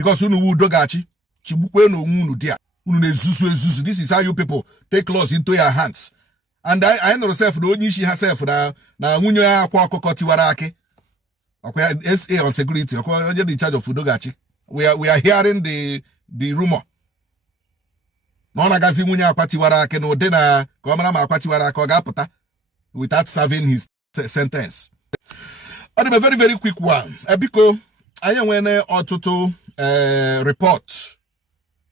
Because Udogachi, chibukweno unu dia. Ezuzu. This is how you people take laws into your hands. And I know herself, the only she herself na unyo ya Akwa tiwarake. Okay, SA on security. Okay, in charge of Udogachi. We are hearing the rumor. No nagazi munya Akwa tiwarake no dena komana ma Akwa tiwarake ogapota without serving his sentence. And a very, very quick one. Because I went to report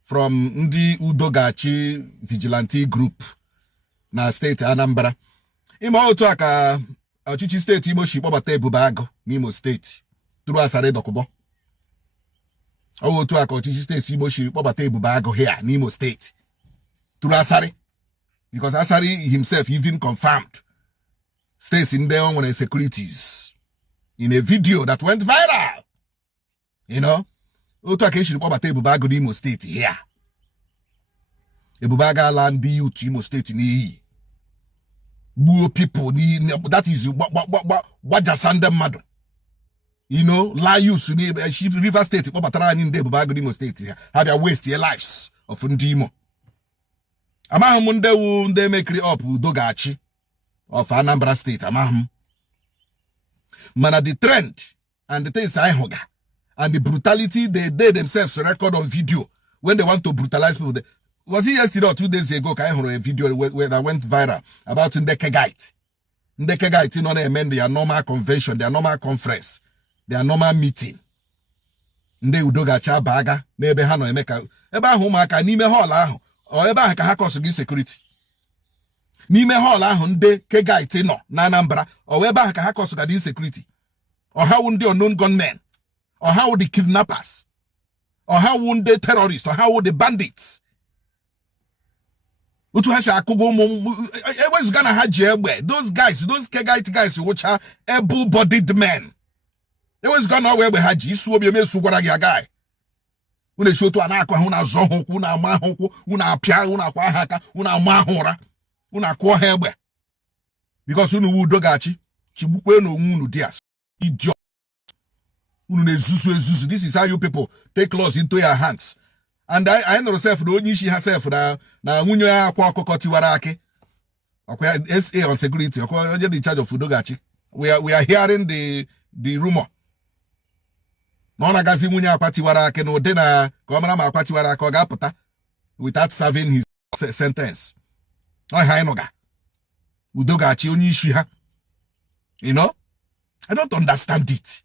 from the Udogachi vigilante group na state Anambra. Ima otu aka ọchịchị state Imo shi kpọbata Ebubeagụ n'Imo state turu asare dokubo. Otu aka ọchịchị state Imo shi kpọbata Ebubeagụ here n'Imo state turu asare, because Asari himself even confirmed states in there on securities in a video that went viral. You know, otu aka shi kpọbata Ebubeagụ n'Imo state here. Ebubeagụ land you to Imo state ni buo people ni, that is what just under madu. You know, lie use ni River State kpọbatara anyị ndị Ebubeagụ n'Imo state here have their waste their lives of ndimo. Amahum nde make up Udogachi of Anambra state amahum. Mana the trend and the things I hoga and the brutality they themselves record on video when they want to brutalize people. Was it yesterday or 2 days ago? I heard a video where that went viral about the Kegite. The Kegite, you know, they meant their normal convention, their normal conference, their normal meeting. Nde Udogachi baga, nebe hano emeka. Eba humaka nime hall aho, or eba haka hakosugi security. Nime hall aho nde Kegite no na Anambra, or eba haka hakosugi security. Or how would the unknown gunmen, or how would the kidnappers, or how would the terrorists, or how would the bandits. Those guys, those Kegite guys, which are able-bodied men. They was gonna wear with Haji, so be a guy. When they show to an aqua, una zoho, una maho, una pia, una quahaka, una mahora, una quahebe. Because Udogachi, Chibukweno unu dias, idiot. This is how you people take laws into your hands. And I know herself, the only she herself na unyo ya Akwa tiwarake. Okay, SA on security. Okay, in charge of Udogachi. We are hearing the rumor. No nagazi munya Akwa tiwarake no dena komana ma Akwa tiwarake ogapota without serving his sentence. No hainoga. Udogachi only she ha. You know? I don't understand it.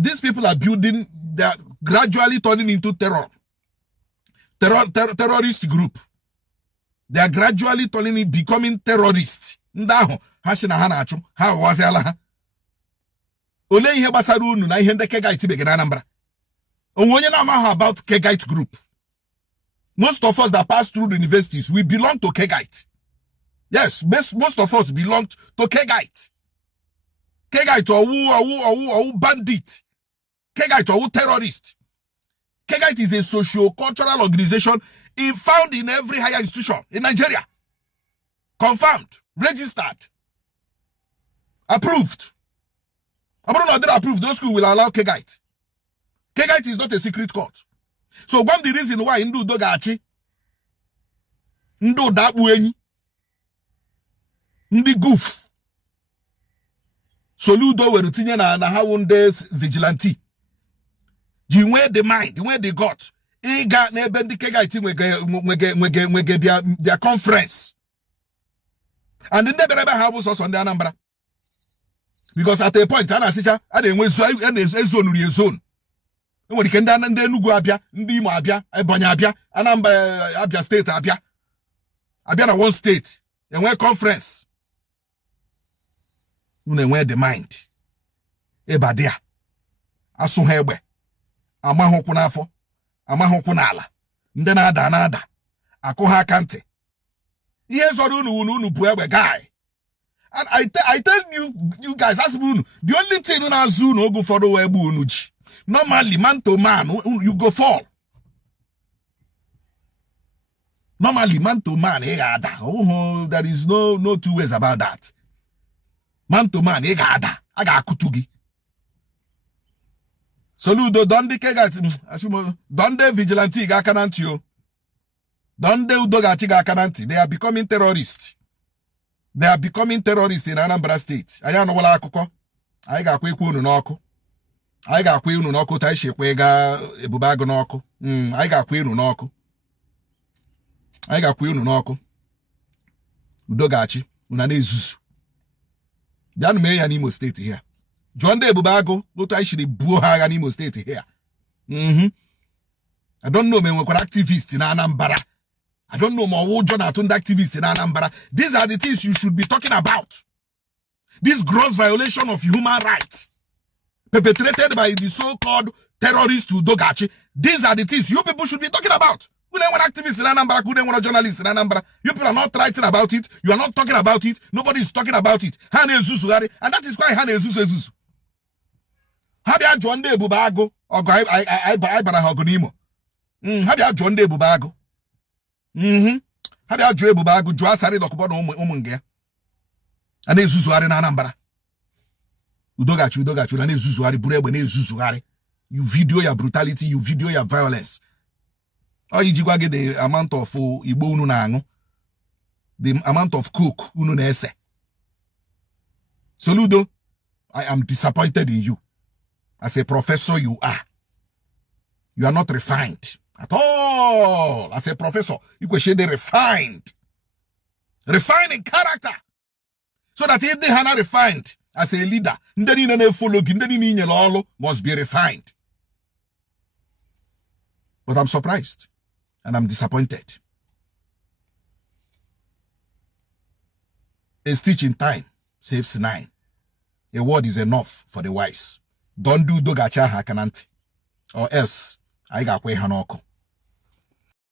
These people are building, they are gradually turning into terrorist group. They are gradually becoming terrorists. Ndaho hashina hanacho ha wazela. Ole ihe gbasara unu na ihe ndị Kegite begana Anambra. Onwonye na amaghị about Kegite group. Most of us that pass through the universities, we belong to Kegite. Yes, most of us belong to Kegite. Kegite or bandit. Kegite or terrorist. Kegite is a socio-cultural organization found in every higher institution in Nigeria. Confirmed, registered, approved. Approved. No school will allow Kegite. Kegite is not a secret court. So one the reason why Ndu Udogachi, Ndu Dabuenyi, Ndi Goof, Soludo were routine na hawundes vigilante. Jiwe the mind, where they got. Ega nebe ndi Kegite their conference. And then they never have us on the Anambra. Because at a point, Anna Sicha, I didn't win zone. When you can down and then Nugu Abia, Ndimo Abia, Ebony Abia, Anamba Abia State Abia. Abia na one state. And where conference. Where the mind. Eba there. Asu hebe. Amaho kunafo. Amaho kunala. Ndena nada. Akoha kante. Yes or unu buebe guy. And I tell you guys, that's the only thing on our zoo no go for the webu unuji. Normally, man to man, you go fall. Normally, man to man, there is no two ways about that. Man to man, aga kutugi. Soludo, don't the Kegite, don't the vigilante gakanantio. Don't the Udogachi gakananti. They are becoming terrorists. They are becoming terrorists in Anambra State. I know what akuko. I got quick unu noko. I got quick unu noko taishi kwega ebubago noko. I got quick unu noko. I got quick unu noko. Udogachi, unane zuzu. Jan me ya Imo State here. John de Bubago, go to actually buha Imo State here. I don't know, man, we're activists in Anambra. I don't know, more Jonathan activists in Anambra. These are the things you should be talking about. This gross violation of human rights perpetrated by the so-called terrorist Udogachi. These are the things you people should be talking about. Who then want activists in Anambra? Who then want journalists in Anambra? You people are not writing about it. You are not talking about it. Nobody is talking about it. And that is why Hanezuzu. Habia John de Bubago or I Barahogonimo. Habia John de Bubago. Habia Joe Bubago, Joasari Dokobono Omunga. And then Zuzuari Anambra. Udogachi, and then Zuzuari Burebe, Zuzuari. You video your brutality, you video your violence. Or you get the amount of Ibo Nunango, the amount of cook Ununese. Soludo, I am disappointed in you. As a professor, you are. You are not refined at all. As a professor, you could say they refined. Refined in character. So that if they are not refined as a leader, must be refined. But I'm surprised and I'm disappointed. A stitch in time saves 9. A word is enough for the wise. Don't do Udogachi Hakananti, or else I got way hanoko.